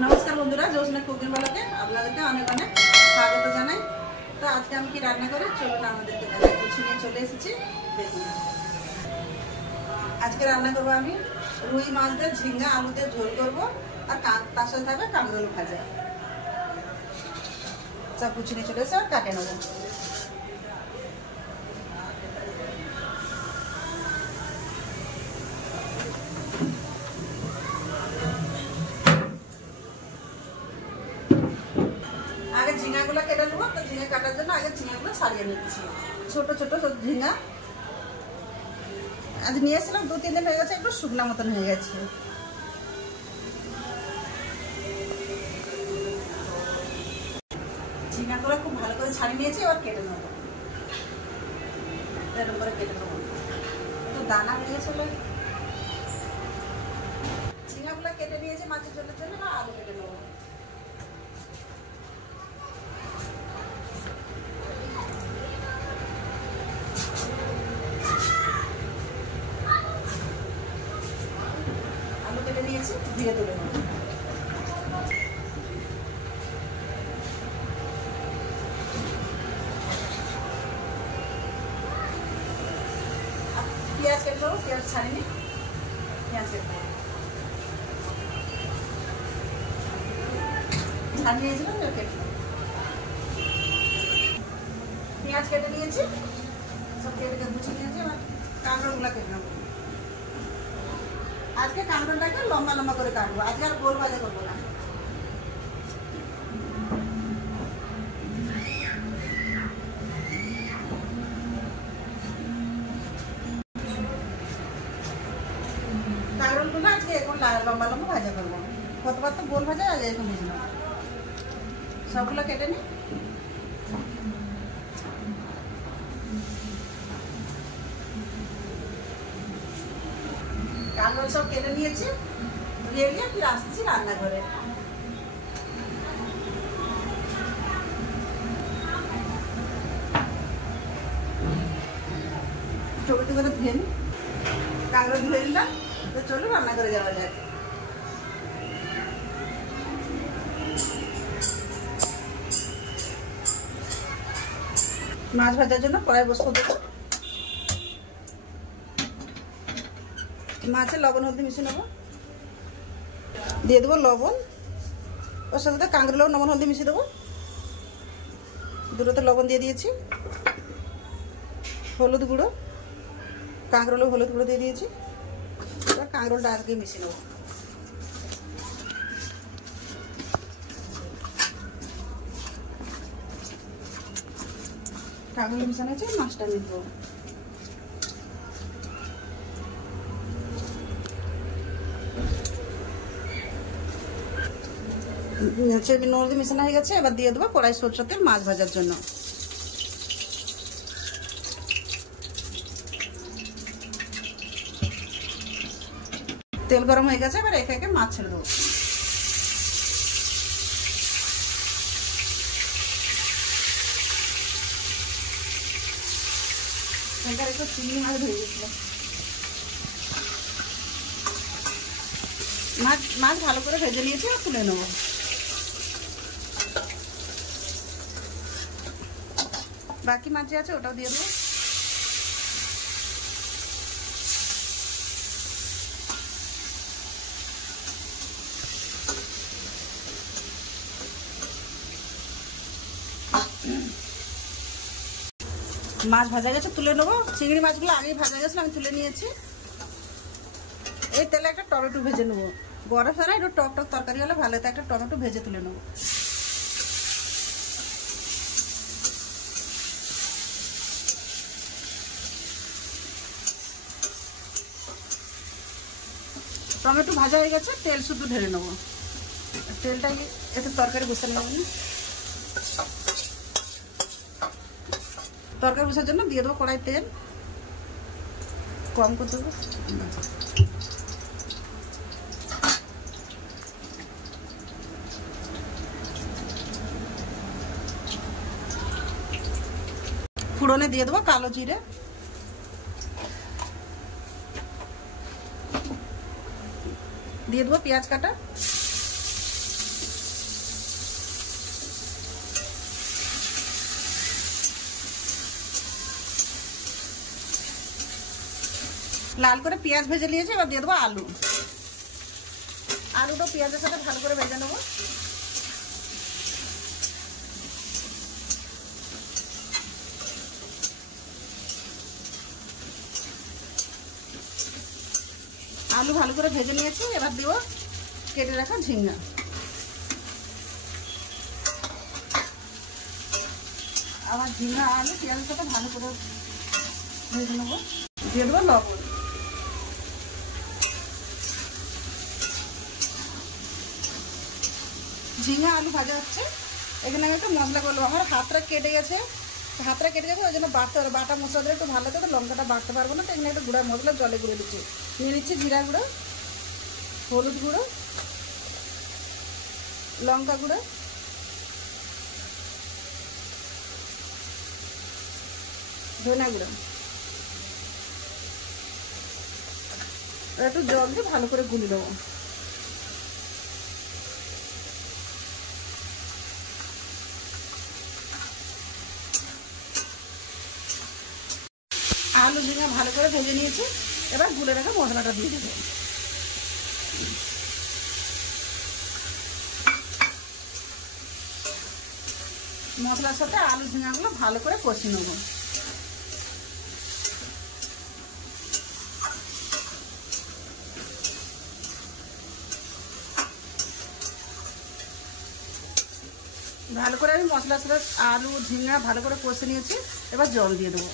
नमस्कार बंधुरा जोशना कुकिंग वालाते আপনাদেরকে অনেক অনেক স্বাগত জানাই। তো আজকে আমি কি রান্না করি চলুন আমাদেরকে দেখাই। কিছু নিয়ে চলে এসেছি, দেখুন। আজকে রান্না করব আমি রুই মাছ দিয়ে ঝিঙ্গা আলু দিয়ে ঝোল করব, আর তার সাথে থাকবে কাঁকরোল ভাজা। সব কিছু নিয়ে চলে এসে আর কাটে নেব। আগে ঝিঙ্গাগুলো কেটে নেবো। তো ঝিঙ্গা কাটার জন্য আগে ঝিঙ্গাগুলো ছাড়িয়ে নিচ্ছি। ছোট ছোট সব ঝিঙ্গা আজ নিয়ে এসেছিলাম, 2-3 দিন হয়ে গেছে, একটু শুকনা মতন হয়ে গেছে। ঝিঙ্গাগুলো খুব ভালো করে ছাড়িয়ে নিয়েছি, এবার কেটে নেবো। এরকম করে কেটে নেবো, একটু দানা হয়ে গেছিল। ঝিঙ্গাগুলো কেটে নিয়েছি মাছের ঝোলের জন্য, না আলু কেটে নেবো। আলু কেটে নিয়েছি, ধীরে তুলে নেবো। পেঁয়াজ কেটে নেবো, পেঁয়াজ ছাড়িয়ে নিই। পেঁয়াজ কেটে নেবো, ছাড়িয়ে নিয়েছিলাম, কেটে নেবো। পেঁয়াজ কেটে নিয়েছি, সব কেটে মুছে নিয়েছি। এবার কাঁকরোলগুলো কেটে নেবো। আজকে কাঁকরোলটাকে লম্বা লম্বা করে কাটবো, আজকে আর গোল ভাজা করবো না। কাঁকরোলগুলো আজকে এখন লম্বা লম্বা ভাজা করবো। কতবার তো গোল ভাজা, আগে এখন ভেজে নেবো। সবগুলো কেটে নিই। কাঁকরোল সব কেটে নিয়েছি, ধুয়ে নিয়ে ফিরে আসছি রান্নাঘরে। টমেটো করে ধুয়ে নিই। কাঁকরোল ধুয়ে নিলাম, তো চলো রান্না করে যাওয়া যাক। মাছ ভাজার জন্য কড়াই বসবো দেবো। মাছে লবণ হলদি মিশিয়ে নেবো, দিয়ে দেবো লবণ। ওর সাথে কাঁকরোলেও লবণ হলদি মিশিয়ে দেবো। দুটোতে লবণ দিয়ে দিয়েছি। হলুদ গুঁড়ো, কাঁকরোলেও হলুদ গুঁড়ো দিয়ে দিয়েছি। এবার কাঁকরোলটা আগে মিশিয়ে নেবো। কাঁকরোল মিশানো আছে, মাছটা নিয়ে দেবো। নরদি মিশানো হয়ে গেছে, এবার দিয়ে দেবো কড়াই সরষের তেল মাছ ভাজার জন্য। তেল গরম হয়ে গেছে, এবার একে একে মাছ ছেড়ে দেবো। একটু চিংড়ি মাছ ধরে গেছিল। মাছ ভালো করে ভেজে নিয়েছি, আর তুলে নেবো। বাকি মাছ যে আছে ওটাও দিয়ে দেবো। মাছ ভাজা গেছে, তুলে নেবো। চিংড়ি মাছগুলো আগেই ভাজা গেছিল, আমি তুলে নিয়েছি। এই তেলে একটা টমেটো ভেজে নেবো। গরম ছাড়া একটু টক টক তরকারি হলে ভালো হতো। একটা টমেটো ভেজে তুলে নেবো। টমেটো ভাজা হয়ে গেছে, তেল শুধু ঢেলে নেবো। তেলটা একটু তরকারি বসে নেব। তরকারি বসার জন্য দিয়ে দেবো কড়াই তেল, কম করে দেবো। ফোড়নে দিয়ে দেবো কালো জিরে, দিয়ে দেবো পেঁয়াজ কাটা, লাল করে পেঁয়াজ ভেজে নিয়েছি, এবার দিয়ে দেবো আলু। আলুটা পেঁয়াজের সাথে ভালো করে ভেজে নেবো। আলু ভালো করে ভেজে নিয়েছি, এবার দিব কেটে রাখা ঝিঙ্গা। আবার ঝিঙ্গা আলু পেঁয়াজের সাথে ভালো করে ভেজে নেবো। দিয়ে দেবো লবণ। ঝিঙ্গা আলু ভাজা হচ্ছে, এখানে আমি একটু মশলা করবো। আমার হাতটা কেটে গেছে ওই জন্য বাটতে পারবো। বাটা মশলা দিলে একটু ভালো লাগে, লঙ্কাটা বাটতে পারবো না, তো এখানে একটু গুঁড়া মশলা জলে গুঁড়ে দিচ্ছি। নিয়ে নিচ্ছি জিরা গুঁড়ো, হলুদ গুঁড়ো, লঙ্কা গুঁড়ো, ধনে গুঁড়ো। একটু জল দিয়ে ভালো করে গুলে দেবো। আলু ঝিঙা ভালো করে ভেজে নিয়েছি, এবার গুলে রাখা মশলাটা দিয়ে দেবো। মশলার সাথে আলু ঝিঙাগুলো ভালো করে কষিয়ে নেব। ভালো করে আমি মশলার সাথে আলু ঝিঙা ভালো করে কষে নিয়েছি, এবার জল দিয়ে দেবো।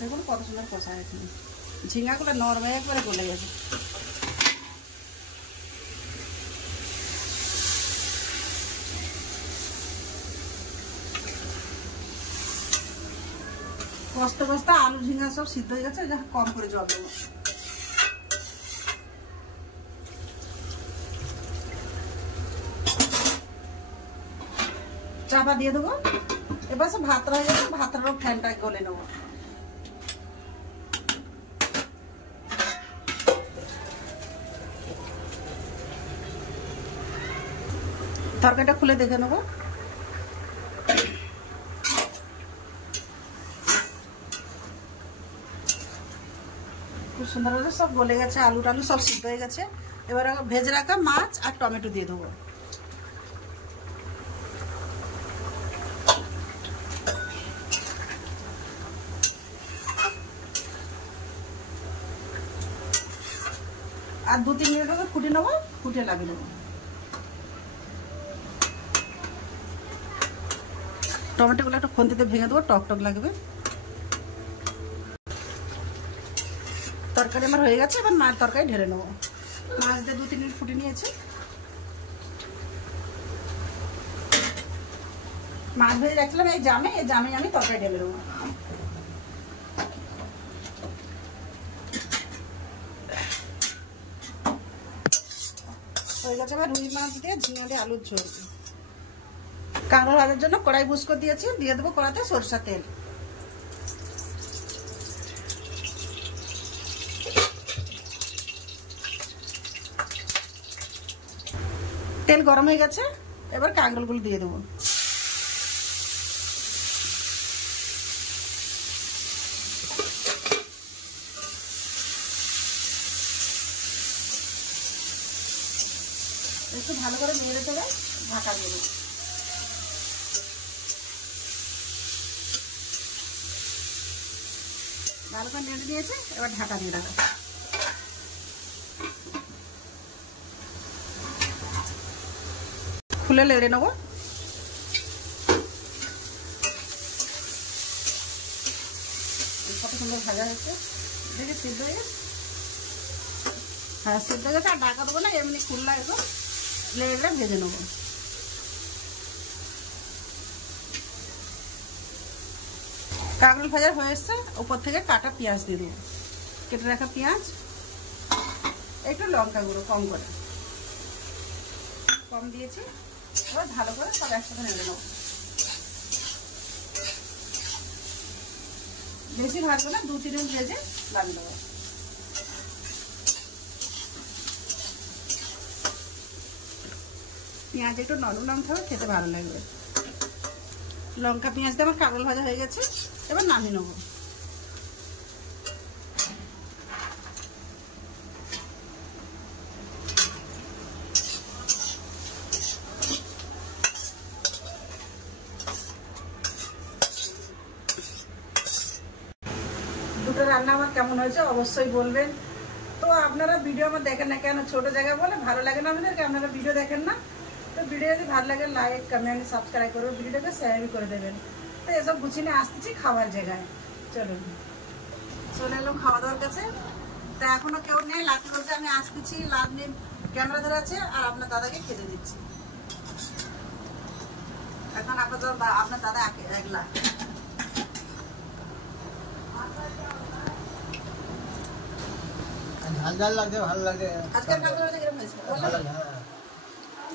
দেখুন কত সুন্দর কষা হয়েছে, ঝিঙাগুলো নরমে একবারে গলে গেছে। কষ্ট কষ্ট আলু ঝিঙা সব সিদ্ধ হয়ে গেছে, কম করে জল দেবো। চাপা দিয়ে দেবো। এবার সব ভাত হয়ে যাবে, ভাতটারও ফ্যানটা গলে নেবো। তরকারিটা খুলে দেখে নেবো। খুব সুন্দর হয়েছে, সব গলে গেছে, আলু টালু সব সিদ্ধ হয়ে গেছে। এবার ভেজে রাখা মাছ আর টমেটো দিয়ে দেবো। আর 2-3 মিনিট ফুটে নেবো, ফুটে লাগিয়ে দেবো। টমেটোগুলো একটা খুন্তিতে ভেঙে দেবো, টক টক লাগবে। তরকারি আমার হয়ে গেছে, এবার মাছ তরকারি ঢেলে নেবো। মাছ দিয়ে 2-3 মিনিট ফুটে নিয়েছি। মাছ ভেজে রাখছিলাম এই জামে আমি তরকারি ঢেলে দেবো। হয়ে গেছে, এবার রুই মাছ দিয়ে ঝিঙা দিয়ে আলুর ঝোল। কাঁকড়া ভাজার জন্য কড়াই বুস করে দিয়েছি, দিয়ে দেবো কড়াইতে সরষের তেল। তেল গরম হয়ে গেছে, এবার কাঁকড়াগুলো দিয়ে দেবো। একটু ভালো করে নেড়ে চেড়ে ঢাকা দিয়ে দেবো। ভালো করে নেড়ে দিয়েছে, এবার ঢাকা দিয়ে রাখা। খুলে নেড়ে নেবো। কত সুন্দর ভাজা হয়েছে, দেখে সিদ্ধ হয়ে গেছে। হ্যাঁ সিদ্ধ হয়ে গেছে, আর ঢাকা দেবো না, এমনি খুললা একটু নেড়ে ভেজে নেবো। কাঁকরোল ভাজা হয়ে এসছে, উপর থেকে কাটা পেঁয়াজ দিয়ে দেবো। কেটে রাখা পেঁয়াজ, একটু লঙ্কা গুঁড়ো কম দিয়েছি। এবার ভালো করে সব একসাথে নেড়ে নেবো। বেশি ভাজবো না, 2-3 মিনিট ভেজে লাগিয়ে দেবো। পেঁয়াজ একটু নরম হবে, খেতে ভালো লাগবে। লঙ্কা পেঁয়াজ দিয়ে আমার কাঁকরোল ভাজা হয়ে গেছে, এবার নামিয়ে নেবো। হয়েছে অবশ্যই বলবেন। তো আপনারা ভিডিও আমার দেখেন না কেন, ছোটো জায়গা বলে ভালো লাগে না আপনাদেরকে, আপনারা ভিডিও দেখেন না। তো ভিডিও যদি ভালো লাগে লাইক কমেন্ট সাবস্ক্রাইব করবেন, ভিডিওটাকে শেয়ার করে দেবেন। তো এসব গুছিয়ে আসতেছি খাবার জায়গায়। চলুন চলে এলাম খাওয়া দাওয়ার কাছে। তা এখনো কেউ নেই, লাতি বলতে আমি আসতেছি, লাভ নিয়ে ক্যামেরা ধরে আছে আর আপনার দাদাকে খেতে দিচ্ছি। এখন আপনার দাদা একলা। ঝাল ঝাল লাগছে, ভালো লাগে। আজকের কাকুরা কিরকম হয়েছে?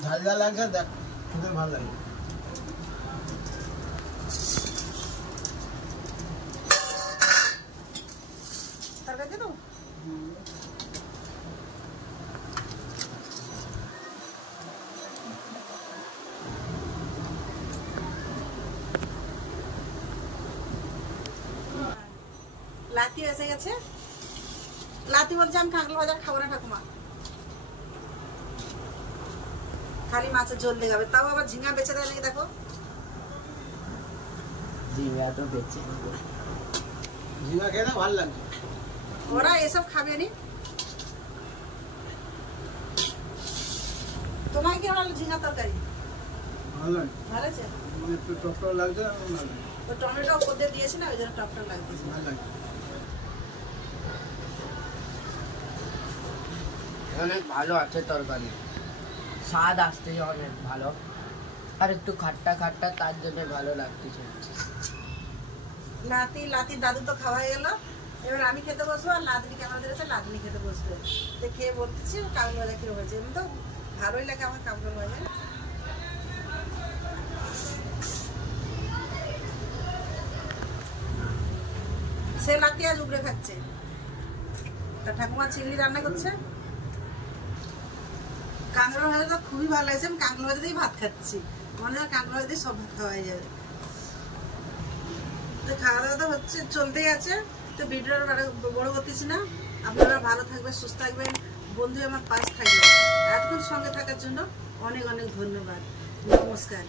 ঝাল ঝাল লাগছে, দেখ খুবই ভালো লাগে। তরকারি দিয়ে দেবো? লাতি এসে গেছে। লাতি বলছে আমি কাঁকড়া ভাজা খাবো না ঠাকুমা, খালি মাছের ঝোল দিয়ে খাবে। তাও আবার ঝিঙা বেঁচে দেয় নাকি, দেখো ঝিঙা তো বেঁচে, ঝিঙা খেতে ভালো লাগে। ওরা এসব খাবে নি। তোমার কি ভালো ঝিঙা তরকারি? ভালো লাগে, ভালো আছে, একটু টক টক লাগছে, ভালো লাগে। টমেটো ওপর দিয়ে দিয়েছি না, ওই জন্য টক টক লাগতেছে। ভালো লাগে। অনেক ভালো আছে তরকারি, স্বাদ আসতেছে অনেক ভালো, আর একটু খাট্টা খাট্টা, তার জন্য ভালো লাগতেছে। লাতির দাদু তো খাওয়া হয়ে গেল, এবার আমি খেতে বসবো, আর লাদনি ক্যামেরা ধরেছে, লাদনি খেতে বসবে। তো খেয়ে বলতেছি কাঁকড়া ভাজা কিরকম হয়েছে। এমনি তো ভালোই লাগে আমার কাঁকড়া ভাজা। সে লাতি আজ উগড়ে খাচ্ছে, তা ঠাকুমা চিংড়ি রান্না করছে। কাঁকড়া ভাজা তো খুবই ভালো লাগছে, আমি কাঁকড়া ভাজা দিয়েই ভাত খাচ্ছি। মনে হয় কাঁকড়া ভাজা দিয়ে সব ভাত খাওয়া যাবে। তো খাওয়া দাওয়া তো হচ্ছে, চলতেই আছে। তো ভিডিওটা বড় করতেছি না। আপনারা ভালো থাকবেন, সুস্থ থাকবেন, বন্ধু আমার পাশে থাকবেন। এতক্ষণ সঙ্গে থাকার জন্য অনেক অনেক ধন্যবাদ। নমস্কার।